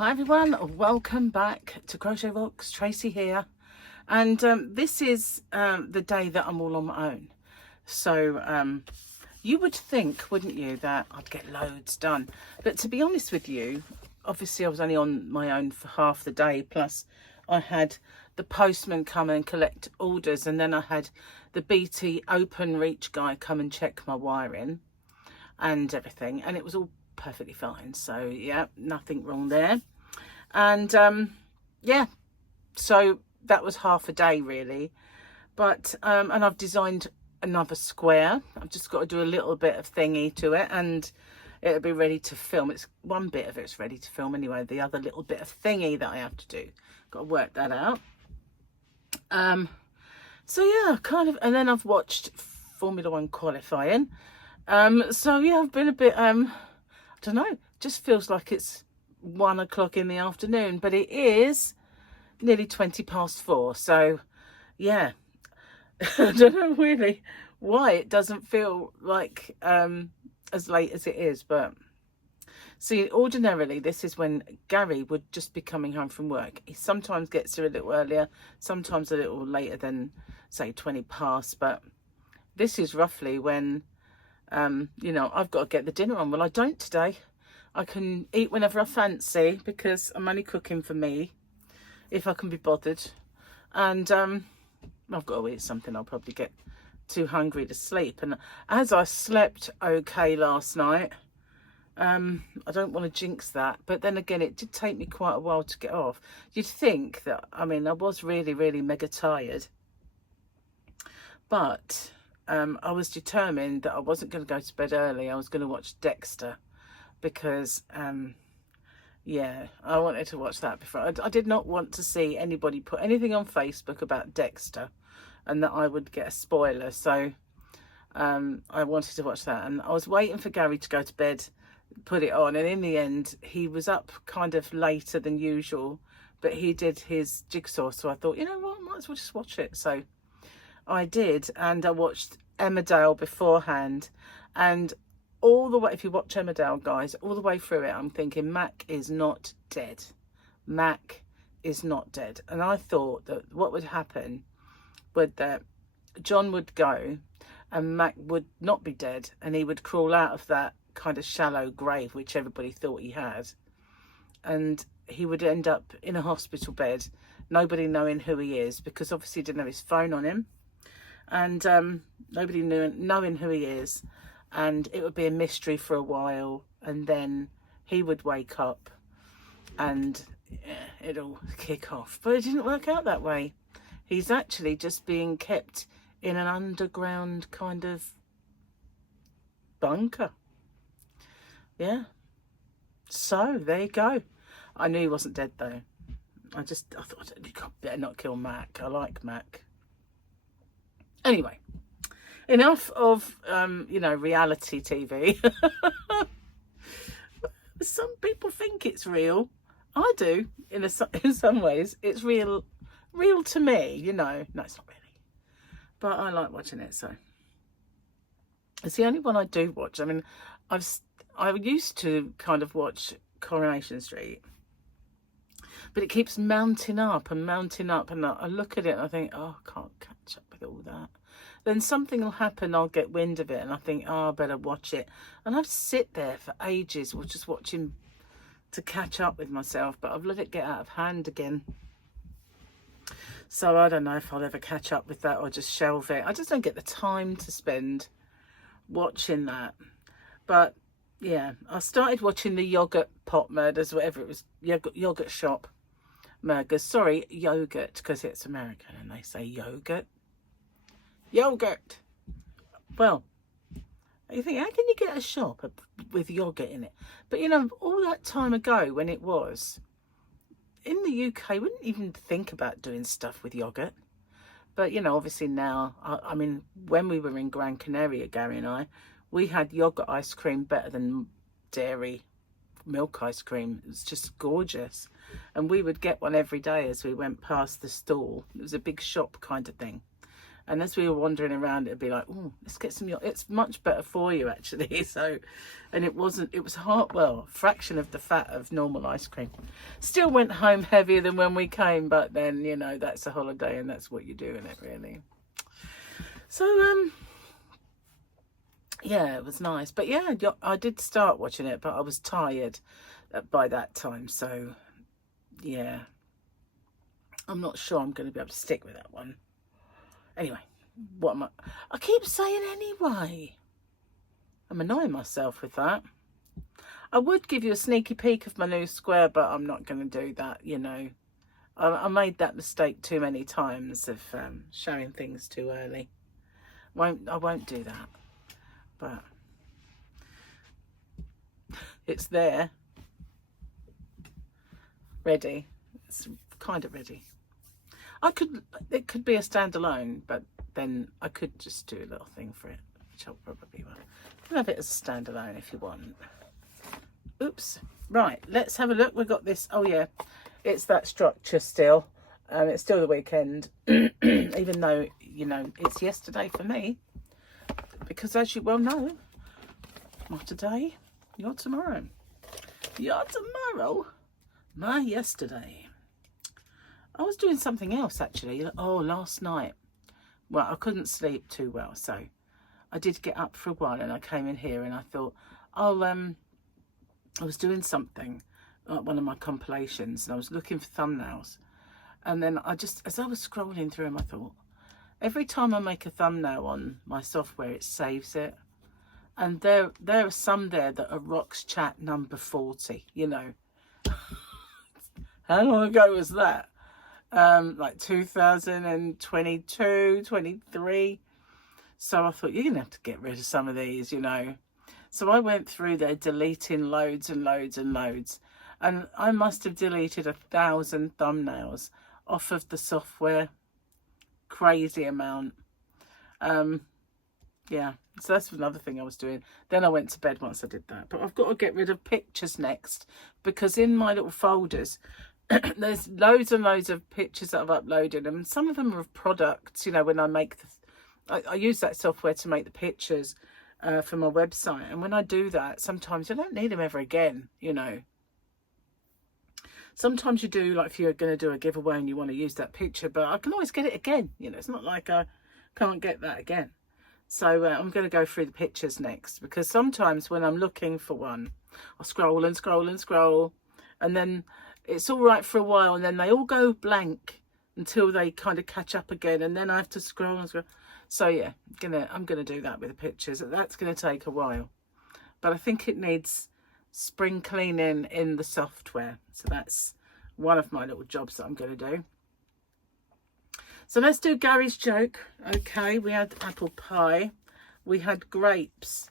Hi everyone, welcome back to Crochet Rocks. Tracy here, and this is the day that I'm all on my own. So you would think, wouldn't you, that I'd get loads done, but to be honest with you, obviously I was only on my own for half the day, plus I had the postman come and collect orders, and then I had the BT Open Reach guy come and check my wiring and everything, and it was all perfectly fine. So yeah, nothing wrong there. And yeah, so that was half a day really. But and I've designed another square. I've just got to do a little bit of thingy to it and it'll be ready to film. It's one bit of it's ready to film anyway. The other little bit of thingy that I have to do, got to work that out. So yeah, kind of, and then I've watched Formula 1 qualifying. So yeah, I've been a bit I don't know, just feels like it's 1 o'clock in the afternoon, but it is nearly 4:20. So yeah, I don't know really why it doesn't feel like as late as it is. But see, ordinarily this is when Gary would just be coming home from work. He sometimes gets here a little earlier, sometimes a little later than say 20 past, but this is roughly when you know, I've got to get the dinner on. Well, I don't today. I can eat whenever I fancy because I'm only cooking for me, if I can be bothered. And I've got to eat something. I'll probably get too hungry to sleep. And as I slept okay last night, I don't want to jinx that. But then again, it did take me quite a while to get off. You'd think that, I mean, I was really, really mega tired. But I was determined that I wasn't going to go to bed early. I was going to watch Dexter because, yeah, I wanted to watch that before. I did not want to see anybody put anything on Facebook about Dexter and that I would get a spoiler. So I wanted to watch that. And I was waiting for Gary to go to bed, put it on. And in the end, he was up kind of later than usual, but he did his jigsaw. So I thought, you know what, I might as well just watch it. So I did, and I watched Emmerdale beforehand, and all the way, if you watch Emmerdale, guys, all the way through it, I'm thinking Mac is not dead. Mac is not dead. And I thought that what would happen would that John would go and Mac would not be dead, and he would crawl out of that kind of shallow grave, which everybody thought he had, and he would end up in a hospital bed, nobody knowing who he is, because obviously he didn't have his phone on him. And nobody knowing who he is, and it would be a mystery for a while, and then he would wake up and it'll kick off. But it didn't work out that way. He's actually just being kept in an underground kind of bunker. Yeah, so there you go. I knew he wasn't dead though. I thought, you better not kill Mac. I like Mac. Anyway, enough of, you know, reality TV. Some people think it's real. I do, in some ways. It's real to me, you know. No, it's not really. But I like watching it, so. It's the only one I do watch. I mean, I used to kind of watch Coronation Street. But it keeps mounting up, and I look at it and I think, oh, I can't catch up with all that. Then something will happen, I'll get wind of it, and I think, oh, I better watch it. And I've sit there for ages just watching to catch up with myself, but I've let it get out of hand again. So I don't know if I'll ever catch up with that or just shelve it. I just don't get the time to spend watching that. But yeah, I started watching the yogurt pot murders, whatever it was, yogurt shop murders. Sorry, yogurt, because it's American and they say yogurt. Yogurt. Well, you think, how can you get a shop with yogurt in it? But you know, all that time ago when it was in the UK, we wouldn't even think about doing stuff with yogurt. But you know, obviously now, I mean, when we were in Gran Canaria, Gary and I, we had yogurt ice cream better than dairy milk ice cream. It was just gorgeous. And we would get one every day as we went past the stall. It was a big shop kind of thing. And as we were wandering around, it'd be like, oh, let's get some yogurt. It's much better for you, actually. So, and it was hard, well, a fraction of the fat of normal ice cream. Still went home heavier than when we came, but then, you know, that's a holiday and that's what you do in it, really. So, yeah, it was nice. But yeah, I did start watching it, but I was tired by that time. So, yeah, I'm not sure I'm going to be able to stick with that one. Anyway, what am I keep saying anyway. I'm annoying myself with that. I would give you a sneaky peek of my new square, but I'm not going to do that, you know. I made that mistake too many times of showing things too early. I won't do that. But it's there. Ready. It's kind of ready. It could be a standalone, but then I could just do a little thing for it, which I'll probably will. You can have it as a standalone if you want. Oops. Right, let's have a look. We've got this. Oh yeah, it's that structure still. It's still the weekend, even though, you know, it's yesterday for me. Because as you well know, not today, you're tomorrow. You're tomorrow, my yesterday. I was doing something else actually. Oh, last night. Well, I couldn't sleep too well, so I did get up for a while and I came in here and I thought, oh, I was doing something, like one of my compilations, and I was looking for thumbnails. And then as I was scrolling through them, I thought, every time I make a thumbnail on my software, it saves it. And there are some there that are Rock's Chat number 40, you know. How long ago was that? Like 2022, 23. So I thought, you're going to have to get rid of some of these, you know. So I went through there deleting loads and loads and loads. And I must have deleted 1,000 thumbnails off of the software. Crazy amount. Yeah, so that's another thing I was doing. Then I went to bed once I did that. But I've got to get rid of pictures next, because in my little folders there's loads and loads of pictures that I've uploaded, and some of them are of products, you know, when I make I use that software to make the pictures for my website, and when I do that, sometimes I don't need them ever again, you know. Sometimes you do, like if you're going to do a giveaway and you want to use that picture, but I can always get it again, you know. It's not like I can't get that again. So I'm going to go through the pictures next, because sometimes when I'm looking for one, I scroll and scroll and scroll, and then it's all right for a while, and then they all go blank until they kind of catch up again, and then I have to scroll and scroll. So yeah, I'm gonna do that with the pictures. That's going to take a while, but I think it needs spring cleaning in the software. So that's one of my little jobs that I'm going to do. So let's do Gary's joke. Okay, we had apple pie. We had grapes.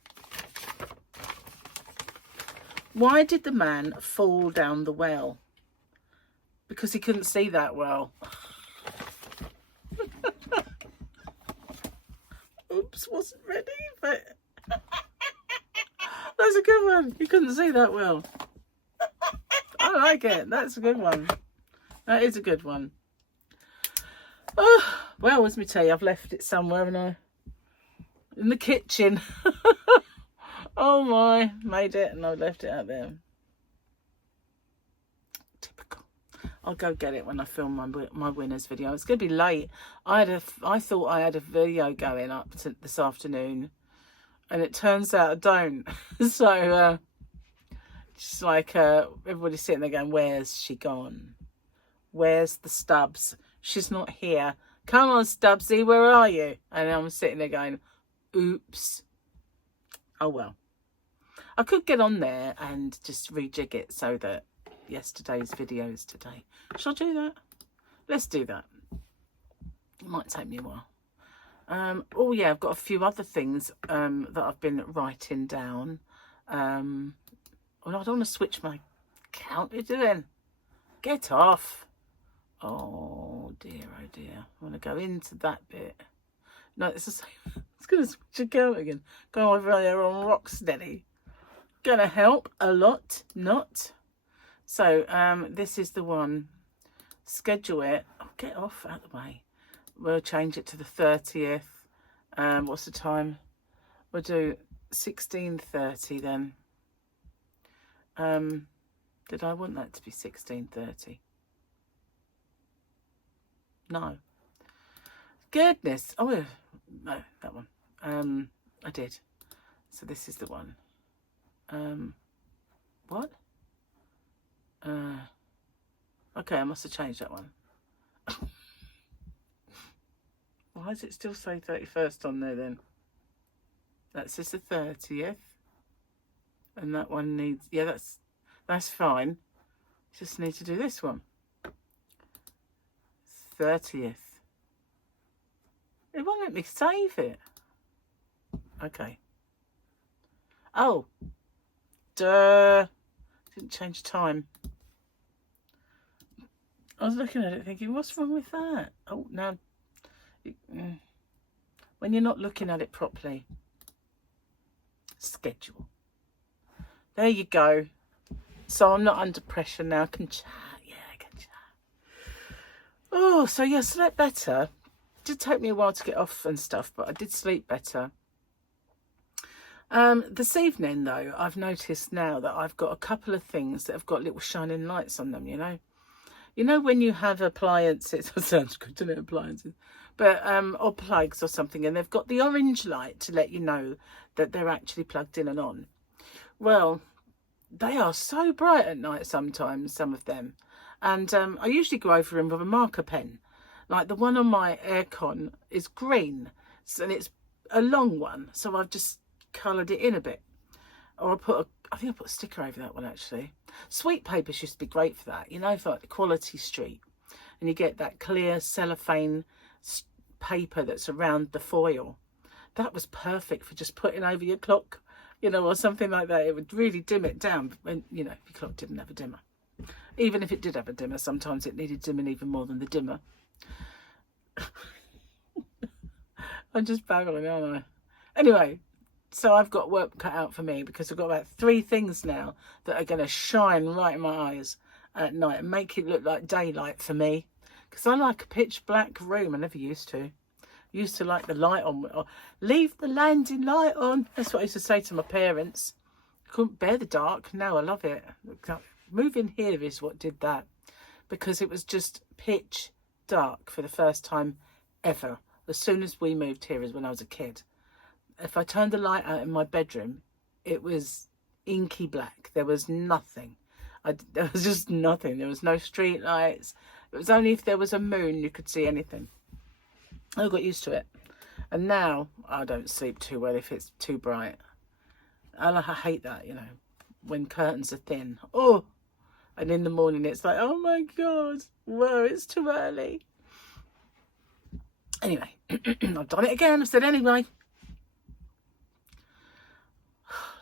Why did the man fall down the well? Because he couldn't see that well. Oops, wasn't ready, but that's a good one. He couldn't see that well. I like it. That's a good one. That is a good one. Oh, well, as me tell you, I've left it somewhere, haven't I? In the kitchen. Oh my, made it and I left it out there. Typical. I'll go get it when I film my winners video. It's going to be late. I thought I had a video going up this afternoon, and it turns out I don't. So just like everybody's sitting there going, where's she gone? Where's the Stubbs? She's not here. Come on, Stubbsy, where are you? And I'm sitting there going, oops. Oh well. I could get on there and just rejig it so that yesterday's video is today. Shall I do that? Let's do that. It might take me a while. Oh yeah, I've got a few other things that I've been writing down. Well, I don't want to switch my account. What are you doing? Get off. Oh dear, oh dear. I want to go into that bit. No, it's the same. It's going to switch account again. Go over there on Rocksteady. Gonna help a lot, not. So this is the one. Schedule it. Oh, get off out of the way. we'll change it to the 30th. What's the time? We'll do 16:30 then. Did I want that to be 16:30? No. Goodness. Oh, no, that one. I did. So this is the one. What? Okay, I must have changed that one. Why does it still say 31st on there then? That says the 30th. And that one needs, yeah, that's fine. Just need to do this one. 30th. It won't let me save it. Okay. Oh. Duh. Didn't change time. I was looking at it thinking, what's wrong with that? Oh, no. When you're not looking at it properly. Schedule. There you go. So I'm not under pressure now. I can chat. Yeah, I can chat. Oh, so yeah, slept better. It did take me a while to get off and stuff, but I did sleep better. This evening, though, I've noticed now that I've got a couple of things that have got little shining lights on them, you know. You know when you have appliances, it sounds good to know appliances, but or plugs or something, and they've got the orange light to let you know that they're actually plugged in and on. Well, they are so bright at night sometimes, some of them. And I usually go over them with a marker pen. Like the one on my aircon is green, and it's a long one, so I've just coloured it in a bit. Or I think I put a sticker over that one actually. Sweet papers used to be great for that, you know, for like Quality Street. And you get that clear cellophane paper that's around the foil. That was perfect for just putting over your clock, you know, or something like that. It would really dim it down when, you know, if your clock didn't have a dimmer. Even if it did have a dimmer, sometimes it needed dimming even more than the dimmer. I'm just babbling, aren't I? Anyway, so I've got work cut out for me because I've got about 3 things now that are going to shine right in my eyes at night and make it look like daylight for me. Because I like a pitch black room. I never used to. Used to like the light on. Or leave the landing light on. That's what I used to say to my parents. Couldn't bear the dark. Now I love it. Moving here is what did that. Because it was just pitch dark for the first time ever. As soon as we moved here is when I was a kid. If I turned the light out in my bedroom, it was inky black. There was nothing. There was just nothing. There was no street lights. It was only if there was a moon you could see anything. I got used to it. And now I don't sleep too well if it's too bright. And I hate that, you know, when curtains are thin. Oh, and in the morning it's like, oh my God, whoa, it's too early. Anyway, I've done it again. I've said anyway.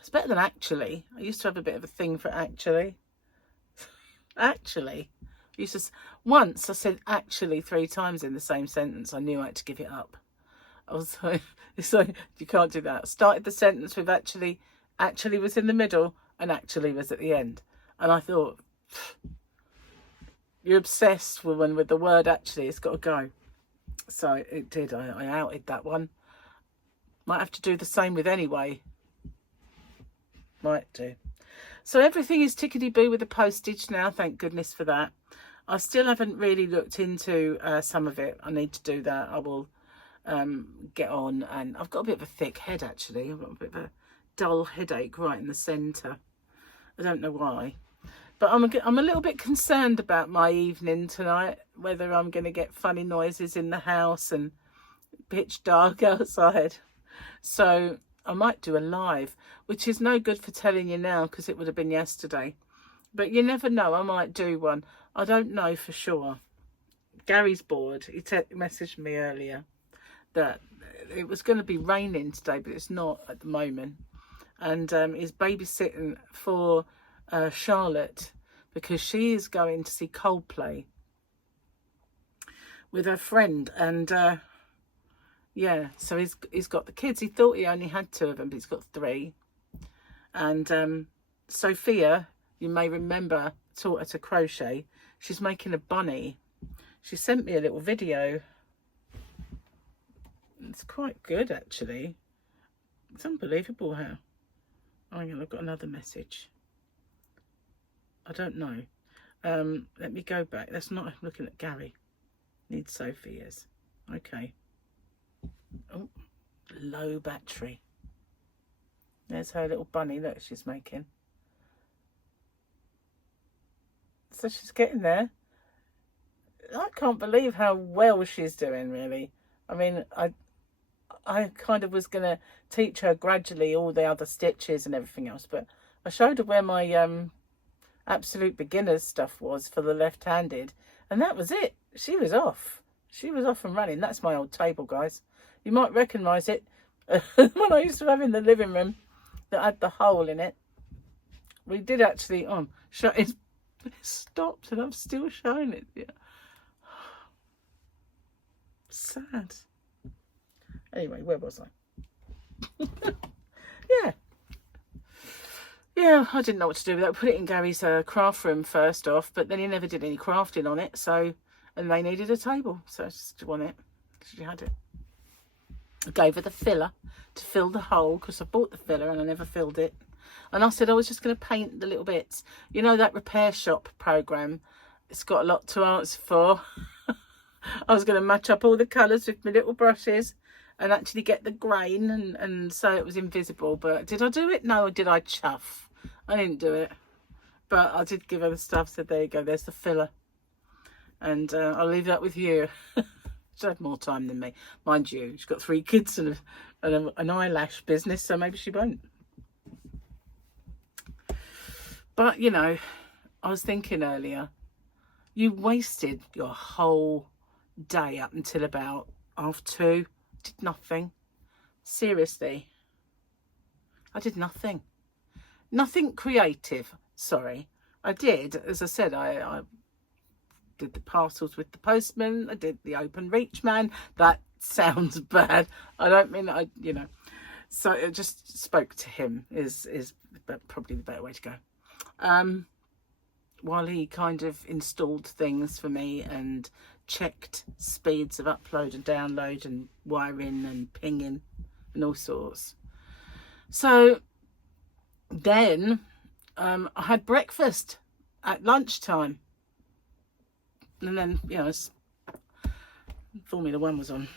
It's better than actually. I used to have a bit of a thing for actually. Actually. Once I said actually 3 times in the same sentence. I knew I had to give it up. I was like, it's like, you can't do that. Started the sentence with actually was in the middle, and actually was at the end. And I thought, you're obsessed, woman, with the word actually. It's got to go. So it did. I outed that one. Might have to do the same with anyway. Might do. So everything is tickety-boo with the postage now. Thank goodness for that. I still haven't really looked into some of it. I need to do that. I will get on. And I've got a bit of a thick head, actually. I've got a bit of a dull headache right in the centre. I don't know why. But I'm a little bit concerned about my evening tonight. Whether I'm going to get funny noises in the house and pitch dark outside. So I might do a live, which is no good for telling you now because it would have been yesterday. But you never know. I might do one. I don't know for sure. Gary's bored. He messaged me earlier that it was going to be raining today, but it's not at the moment. And he's babysitting for Charlotte because she is going to see Coldplay with her friend. And yeah, so he's got the kids. He thought he only had 2 of them, but he's got 3. And Sophia, you may remember, taught her to crochet. She's making a bunny. She sent me a little video. It's quite good, actually. It's unbelievable how. Oh, hang on, I've got another message. I don't know. Let me go back. That's not looking at Gary. Needs Sophia's. Okay. Oh, low battery. There's her little bunny. Look, she's making. So she's getting there. I can't believe how well she's doing, really. I mean, I kind of was going to teach her gradually all the other stitches and everything else, but I showed her where my absolute beginner's stuff was for the left-handed, and that was it. She was off. She was off and running. That's my old table, guys. You might recognise it. When I used to have in the living room that had the hole in it. We did actually... Oh, it stopped and I'm still showing it. Yeah. Sad. Anyway, where was I? Yeah, I didn't know what to do with that. Put it in Gary's craft room first off, but then he never did any crafting on it, so... And they needed a table, so I just won it. She had it. I gave her the filler to fill the hole, because I bought the filler and I never filled it. And I said I was just going to paint the little bits. You know that repair shop program? It's got a lot to answer for. I was going to match up all the colours with my little brushes and actually get the grain and so it was invisible. But did I do it? No, or did I chuff? I didn't do it. But I did give her the stuff, so there you go, there's the filler. And I'll leave that with you. She's had more time than me. Mind you, she's got 3 kids and an eyelash business, so maybe she won't. But, you know, I was thinking earlier, you wasted your whole day up until about 2:30. Did nothing. Seriously. I did nothing. Nothing creative. Sorry. I did, as I said, I did the parcels with the postman. I did the open reach man. That sounds bad. I don't mean that you know. So I just spoke to him is probably the better way to go. While he kind of installed things for me and checked speeds of upload and download and wiring and pinging and all sorts. So then I had breakfast at lunchtime. And then, you know, Formula 1 was on.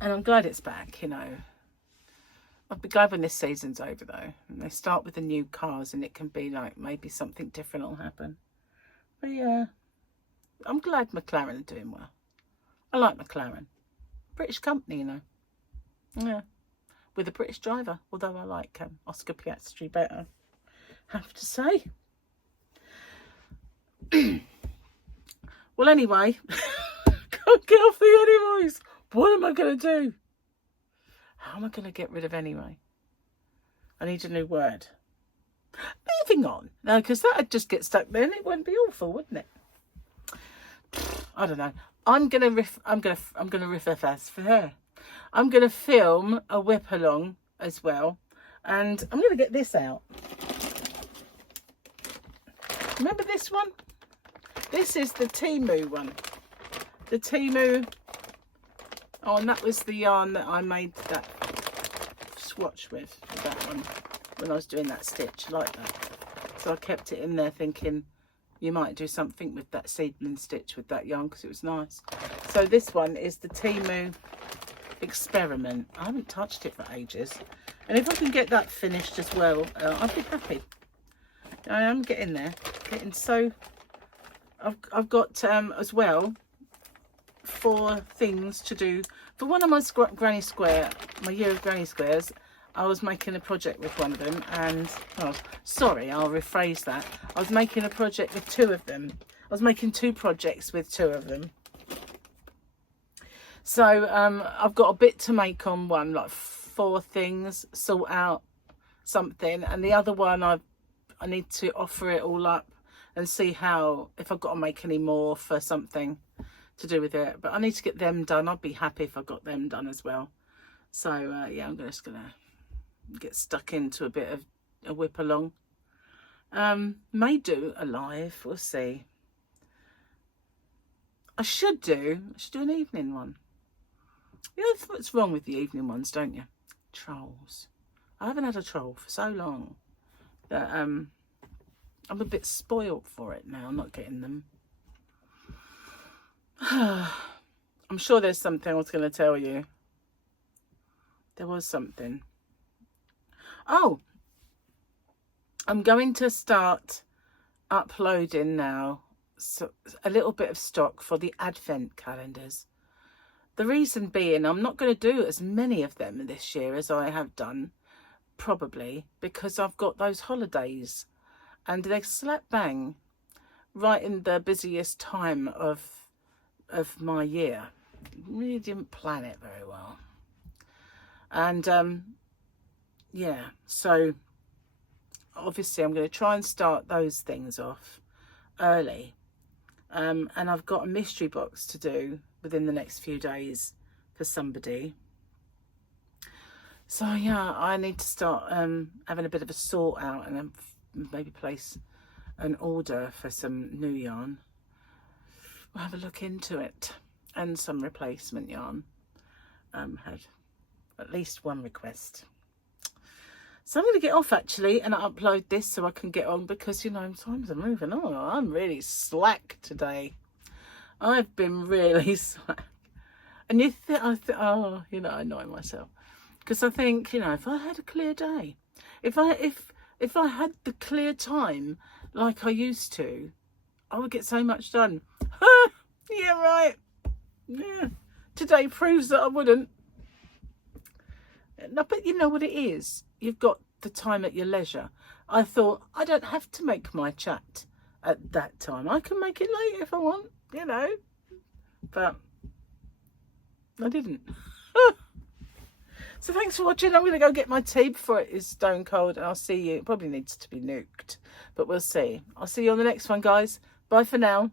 And I'm glad it's back, you know. I'll be glad when this season's over, though. And they start with the new cars and it can be like maybe something different will happen. But yeah, I'm glad McLaren are doing well. I like McLaren. British company, you know. Yeah. With a British driver. Although I like Oscar Piastri better, have to say. Well, anyway, can't get off the anyways. What am I going to do? How am I going to get rid of anyway? I need a new word. Moving on. No, because that'd just get stuck there and it wouldn't be awful, wouldn't it? I don't know. I'm gonna riff for her. I'm gonna film a whip along as well, and I'm gonna get this out. Remember this one? This is the Temu one. The Temu. Oh, and that was the yarn that I made that swatch with, that one, when I was doing that stitch, like that. So I kept it in there thinking you might do something with that seedling stitch with that yarn because it was nice. So this one is the Temu Experiment. I haven't touched it for ages. And if I can get that finished as well, I'd be happy. I am getting there. Getting so... I've got as well 4 things to do. For one of my granny square, my year of granny squares, I was making a project with one of them, and oh, sorry, I'll rephrase that. I was making a project with 2 of them. I was making 2 projects with 2 of them. So I've got a bit to make on one, like 4 things, sort out something, and the other one I need to offer it all up and see how, if I've got to make any more for something to do with it. But I need to get them done. I'd be happy if I got them done as well. So yeah, I'm just gonna get stuck into a bit of a whip along. May do a live, we'll see. I should do an evening one. You know what's wrong with the evening ones, don't you? Trolls. I haven't had a troll for so long that I'm a bit spoiled for it now, not getting them. I'm sure there's something I was going to tell you. There was something. Oh, I'm going to start uploading now a little bit of stock for the advent calendars. The reason being, I'm not going to do as many of them this year as I have done, probably because I've got those holidays and they slap bang right in the busiest time of my year. Really didn't plan it very well. And yeah, so obviously I'm going to try and start those things off early. And I've got a mystery box to do within the next few days for somebody. So yeah, I need to start having a bit of a sort out and then maybe place an order for some new yarn. We'll have a look into it, and some replacement yarn. Had at least one request. So I'm going to get off actually and upload this so I can get on, because you know times are moving on. I'm really slack today. I've been really slack. And you think oh, you know, I annoy myself because I think, you know, if I had a clear day, if I had the clear time like I used to, I would get so much done. Yeah, right. Yeah. Today proves that I wouldn't. No, but you know what it is? You've got the time at your leisure. I thought, I don't have to make my chat at that time. I can make it later if I want, you know. But I didn't. So thanks for watching. I'm going to go get my tea before it is stone cold. And I'll see you. It probably needs to be nuked. But we'll see. I'll see you on the next one, guys. Bye for now.